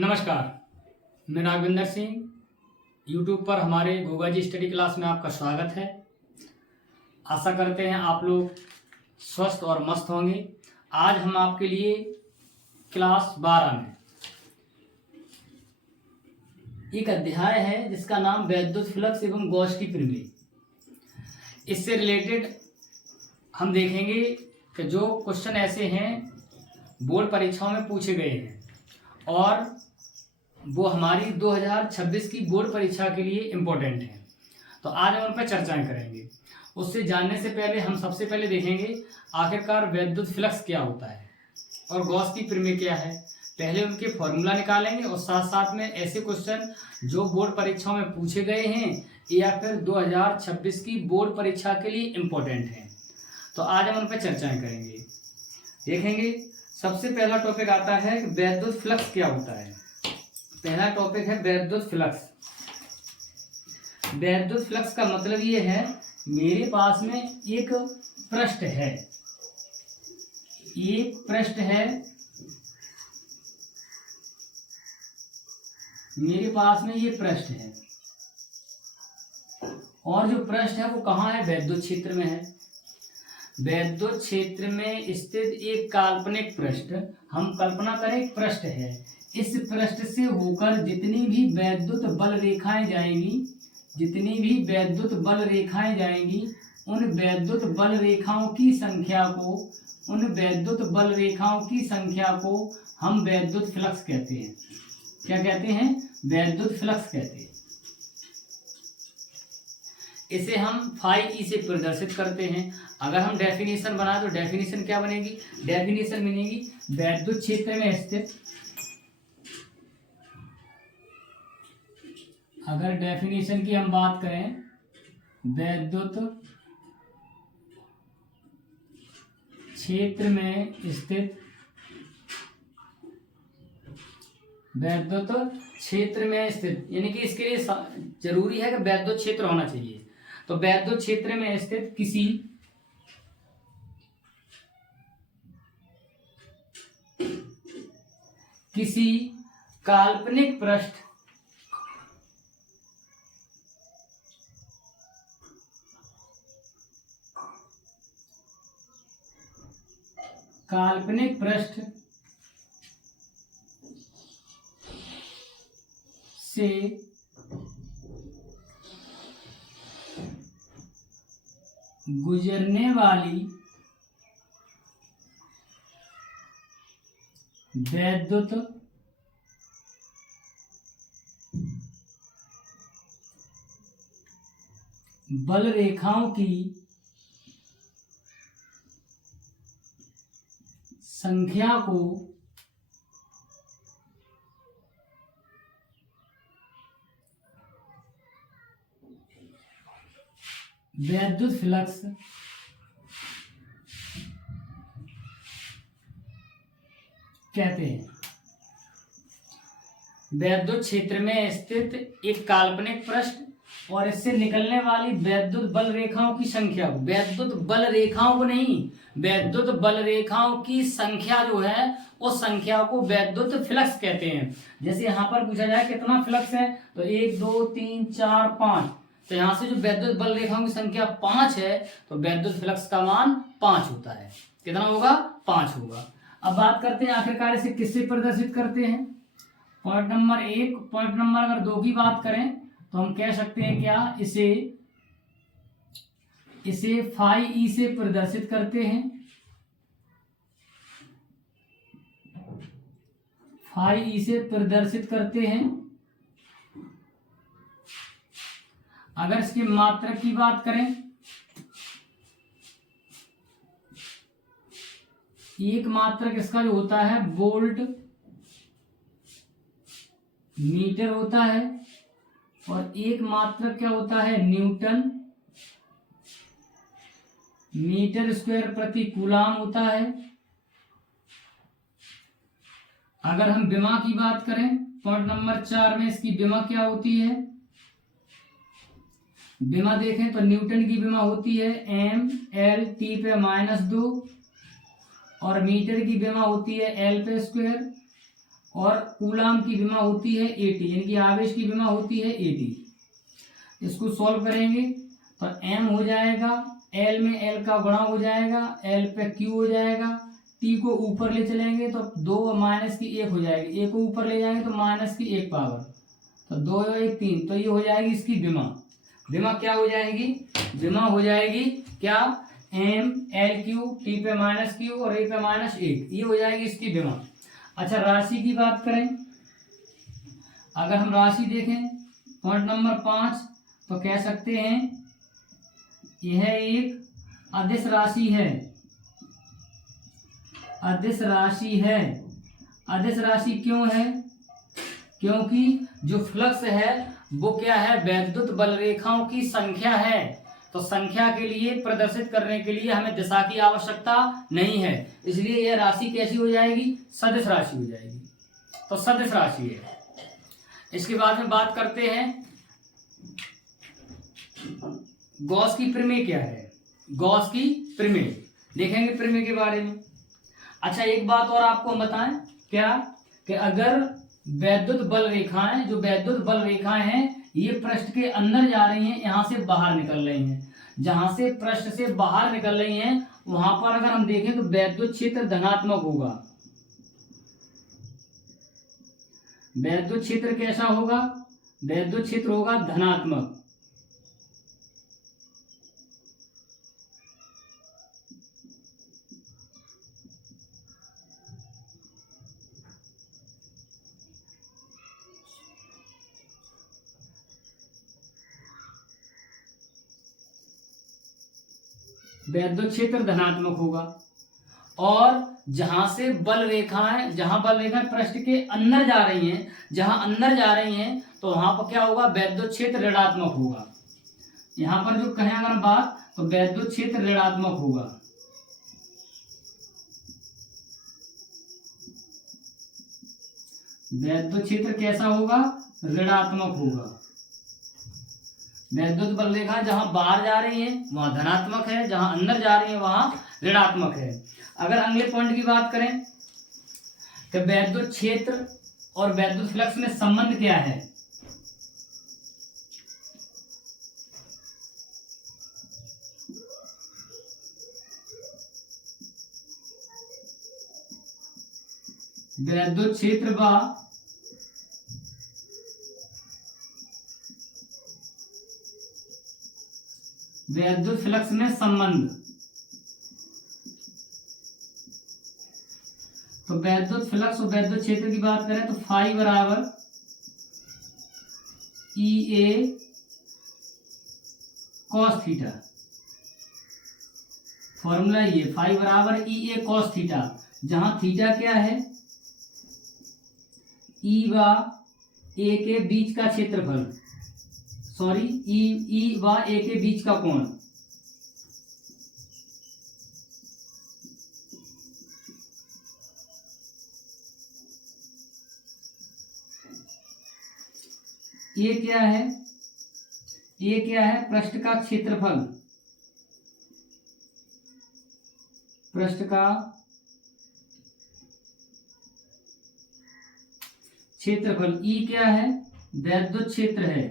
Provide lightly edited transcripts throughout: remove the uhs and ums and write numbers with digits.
नमस्कार, मैं नागविंदर सिंह। यूट्यूब पर हमारे गोगा जी स्टडी क्लास में आपका स्वागत है। आशा करते हैं आप लोग स्वस्थ और मस्त होंगे। आज हम आपके लिए क्लास 12 में एक अध्याय है जिसका नाम वैद्युत फ्लक्स एवं गॉस की प्रमेय। इससे रिलेटेड हम देखेंगे कि जो क्वेश्चन ऐसे हैं बोर्ड परीक्षाओं में पूछे गए हैं और वो हमारी 2026 की बोर्ड परीक्षा के लिए इम्पोर्टेंट है, तो आज हम उन पर चर्चाएं करेंगे। उससे जानने से पहले हम सबसे पहले देखेंगे आखिरकार वैद्युत फ्लक्स क्या होता है और गॉस की प्रमेय क्या है। पहले उनके फॉर्मूला निकालेंगे और साथ साथ में ऐसे क्वेश्चन जो बोर्ड परीक्षाओं में पूछे गए हैं या फिर 2026 की बोर्ड परीक्षा के लिए इम्पोर्टेंट हैं, तो आज हम उन पर चर्चाएं करेंगे। देखेंगे सबसे पहला टॉपिक आता है कि वैद्युत फ्लक्स क्या होता है। पहला टॉपिक है वैद्युत फ्लक्स। वैद्युत फ्लक्स का मतलब ये है, मेरे पास में एक पृष्ठ है, मेरे पास में ये पृष्ठ है और जो पृष्ठ है वो कहाँ है, वैद्युत क्षेत्र में है। वैद्युत क्षेत्र में स्थित एक काल्पनिक पृष्ठ, हम कल्पना करें एक पृष्ठ है, इस पृष्ठ से होकर जितनी भी वैद्युत बल रेखाएं जाएंगी उन वैद्युत बल रेखाओं की संख्या को हम वैद्युत फ्लक्स कहते हैं। क्या कहते हैं? वैद्युत फ्लक्स कहते हैं। इसे हम φe से प्रदर्शित करते हैं। अगर हम डेफिनेशन बनाए तो डेफिनेशन क्या बनेगी? डेफिनेशन बनेगी वैद्युत क्षेत्र में स्थित, अगर डेफिनेशन की हम बात करें, वैद्युत क्षेत्र में स्थित, यानी कि इसके लिए जरूरी है कि वैद्युत क्षेत्र होना चाहिए। तो वैद्युत क्षेत्र में स्थित किसी काल्पनिक पृष्ठ से गुजरने वाली वैद्युत बल रेखाओं की संख्या को वैद्युत फ्लक्स कहते हैं। वैद्युत क्षेत्र में स्थित एक काल्पनिक पृष्ठ और इससे निकलने वाली वैद्युत बल रेखाओं की संख्या, वैद्युत बल रेखाओं को नहीं, वैद्युत बल रेखाओं की संख्या जो है उस संख्या को वैद्युत फ्लक्स कहते हैं। जैसे यहाँ पर पूछा जाए कितना फ्लक्स है, तो 1 2 3 4 5, तो यहाँ से जो वैद्युत बल रेखाओं की संख्या 5 है तो वैद्युत फ्लक्स का मान 5 होता है। कितना होगा? 5 होगा। अब बात करते हैं आखिरकार इसे किससे प्रदर्शित करते हैं। पॉइंट नंबर 1, पॉइंट नंबर अगर 2 की बात करें तो हम कह सकते हैं क्या, इसे φe से प्रदर्शित करते हैं। φe से प्रदर्शित करते हैं। अगर इसके मात्रक की बात करें, एक मात्रक इसका जो होता है वोल्ट मीटर होता है और एक मात्रक क्या होता है, न्यूटन मीटर स्क्वायर प्रति कूलाम होता है। अगर हम विमा की बात करें, पॉइंट नंबर 4 में इसकी विमा क्या होती है, विमा देखें तो न्यूटन की विमा होती है m/L/T/-2 और मीटर की विमा होती है L/² और कूलाम की विमा होती है 80, यानी कि आवेश की विमा होती है 80। इसको सॉल्व करेंगे तो m हो जाएगा, l में l का गुणा हो जाएगा, l पे q हो जाएगा, t को ऊपर ले चलेंगे तो 2 माइनस की 1 हो जाएगी, a को ऊपर ले जाएंगे तो माइनस की 1 पावर, तो 2 और 1 3, तो ये हो जाएगी इसकी विमा। विमा क्या हो जाएगी? विमा हो जाएगी क्या? m l q, t पे माइनस q और a पे माइनस 1, ये हो जाएगी इसकी विमा। अच्छा, राशि की बात करें, अगर हम राशि देखें पॉइंट नंबर 5, तो कह सकते हैं यह एक अदिश राशि है। अदिश राशि है। अदिश राशि क्यों है? क्योंकि जो फ्लक्स है वो क्या है? वैद्युत बल रेखाओं की संख्या है। तो संख्या के लिए प्रदर्शित करने के लिए हमें दिशा की आवश्यकता नहीं है, इसलिए यह राशि कैसी हो जाएगी? सदिश राशि हो जाएगी। तो सदिश राशि है। इसके बाद में बात करते हैं गॉस की प्रमेय क्या है। गॉस की प्रमेय देखेंगे, प्रमेय के बारे में। अच्छा, एक बात और आपको बताएं, क्या कि अगर वैद्युत बल रेखाएं, जो वैद्युत बल रेखाएं हैं, ये पृष्ठ के अंदर जा रही हैं, यहां से बाहर निकल रही हैं, जहां से पृष्ठ से बाहर निकल रही हैं वहां पर अगर हम देखें तो वैद्युत क्षेत्र धनात्मक होगा। वैद्युत क्षेत्र कैसा होगा? वैद्युत क्षेत्र होगा धनात्मक। वैद्युत क्षेत्र धनात्मक होगा। और जहां से बल रेखाएं, जहां बल रेखाएं पृष्ठ के अंदर जा रही हैं, जहां अंदर जा रही हैं, तो वहां पर क्या होगा? वैद्युत क्षेत्र ऋणात्मक होगा। यहां पर जो कहें अगर बात, तो वैद्युत क्षेत्र ऋणात्मक होगा। वैद्युत क्षेत्र कैसा होगा? ऋणात्मक होगा। वैद्युत बल रेखा जहां बाहर जा रही है वहां धनात्मक है, जहां अंदर जा रही है वहां ऋणात्मक है। अगर अगले पॉइंट की बात करें कि वैद्युत क्षेत्र और वैद्युत फ्लक्स में संबंध क्या है। वैद्युत क्षेत्र व वैद्युत फ्लक्स में संबंध। तो वैद्युत फ्लक्स और वैद्युत क्षेत्र की बात करें तो फाई बराबर ई ए कॉस थीटा। फॉर्मूला ये फाई बराबर ई ए कॉस थीटा, जहां थीटा क्या है? ई व ए के बीच का क्षेत्रफल, सॉरी ई व ए के बीच का कोण। ये क्या है? ये क्या है? पृष्ठ का क्षेत्रफल। पृष्ठ का क्षेत्रफल। ई क्या है? वैद्युत क्षेत्र है।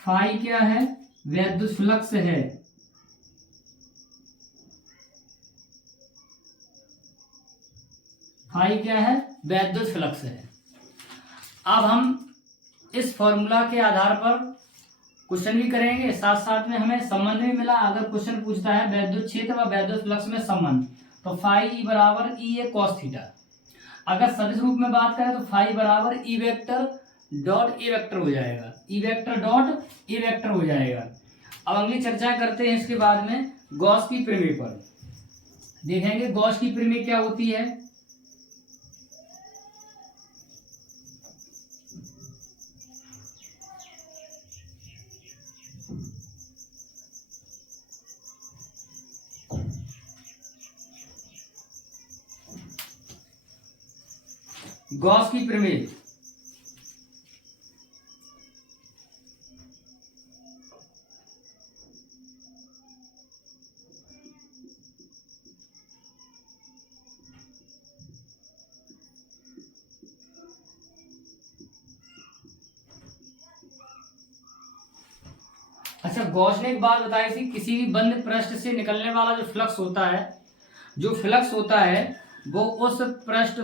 फाई क्या है? वैद्युत फ्लक्स है। फाई क्या है? वैद्युत फ्लक्स है। अब हम इस फॉर्मूला के आधार पर क्वेश्चन भी करेंगे, साथ साथ में हमें संबंध भी मिला। अगर क्वेश्चन पूछता है वैद्युत क्षेत्र व वैद्युत फ्लक्स में संबंध, तो फाई बराबर ई ए कॉस थीटा। अगर सदिश रूप में बात करें तो फाई बराबर E vector dot A vector हो जाएगा। E vector dot A vector हो जाएगा। अब अगली चर्चा करते हैं इसके बाद में गॉस की प्रमेय पर। देखेंगे गॉस की प्रमेय क्या होती है। गॉस की प्रमेय अच्छा, गॉस ने एक बात बताई थी, किसी भी बंद पृष्ठ से निकलने वाला जो फ्लक्स होता है वो उस पृष्ठ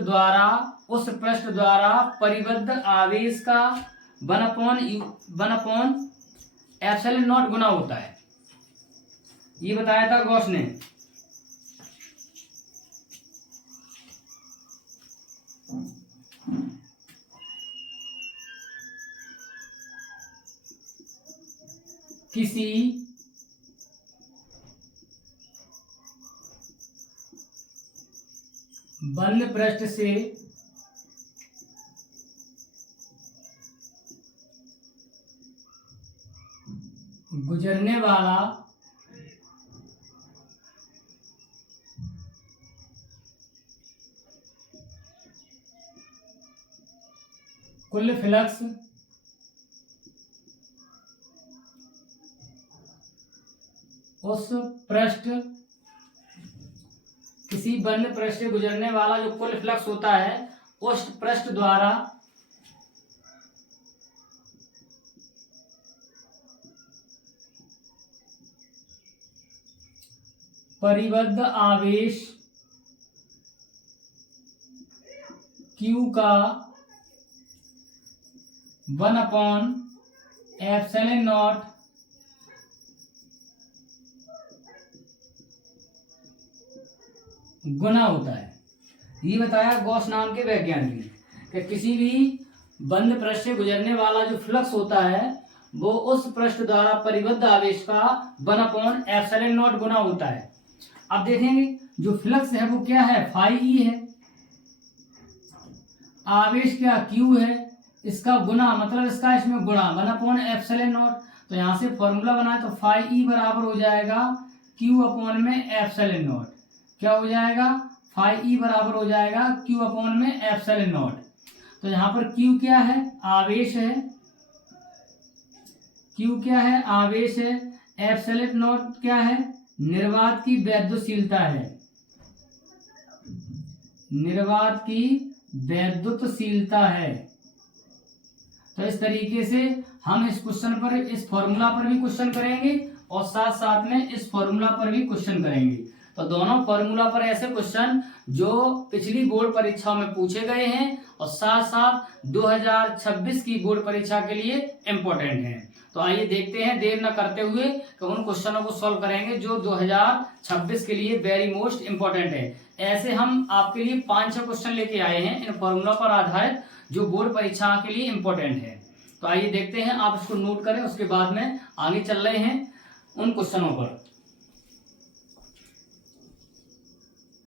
द्वारा परिबद्ध आवेश का 1/एप्सिलॉन नॉट गुना होता है। ये बताया था गॉस ने। किसी बंद पृष्ठ से गुजरने वाला कुल फ्लक्स उस पृष्ठ किसी बंद पृष्ठ से गुजरने वाला जो कुल फ्लक्स होता है उस पृष्ठ द्वारा परिबद्ध आवेश Q का 1/एप्सिलॉन नॉट गुना होता है। ये बताया गॉस नाम के वैज्ञानिक ने कि किसी भी बंद पृष्ठ से गुजरने वाला जो फ्लक्स होता है वो उस पृष्ठ द्वारा परिबद्ध आवेश का 1/एप्सिलॉन नॉट गुना होता है। अब देखेंगे जो फ्लक्स है वो क्या है, फाई ई है, आवेश क्या Q है, इसका गुना मतलब इसका इसमें गुणा 1/एप्सिलॉन नॉट। तो यहाँ से फॉर्मूला बनाए तो फाई ई बराबर हो जाएगा Q अपॉन में एप्सिलॉन नॉट। क्या हो जाएगा, फाई ई बराबर हो जाएगा Q अपॉन में एप्सिलॉन नॉट। तो यहाँ पर Q क्या है, आवेश है, Q क्या है, आवेश है, एप्सिलॉन नॉट क्या है, निर्वात की वैद्युतशीलता है, निर्वात की वैद्युतशीलता है। तो इस तरीके से हम इस क्वेश्चन पर, इस फॉर्मूला पर भी क्वेश्चन करेंगे और साथ साथ में इस फॉर्मूला पर भी क्वेश्चन करेंगे। तो दोनों फॉर्मूला पर ऐसे क्वेश्चन जो पिछली बोर्ड परीक्षा में पूछे गए हैं और साथ साथ 2026 की बोर्ड परीक्षा के लिए इम्पोर्टेंट हैं। तो आइए देखते हैं देर न करते हुए कि उन क्वेश्चनों को सॉल्व करेंगे जो 2026 के लिए वेरी मोस्ट इम्पोर्टेंट है। ऐसे हम आपके लिए 5-6 क्वेश्चन लेके आए हैं इन फॉर्मूला पर आधारित जो बोर्ड परीक्षा के लिए इम्पोर्टेंट है। तो आइए देखते हैं, आप इसको नोट करें, उसके बाद में आगे चल रहे हैं उन क्वेश्चनों पर।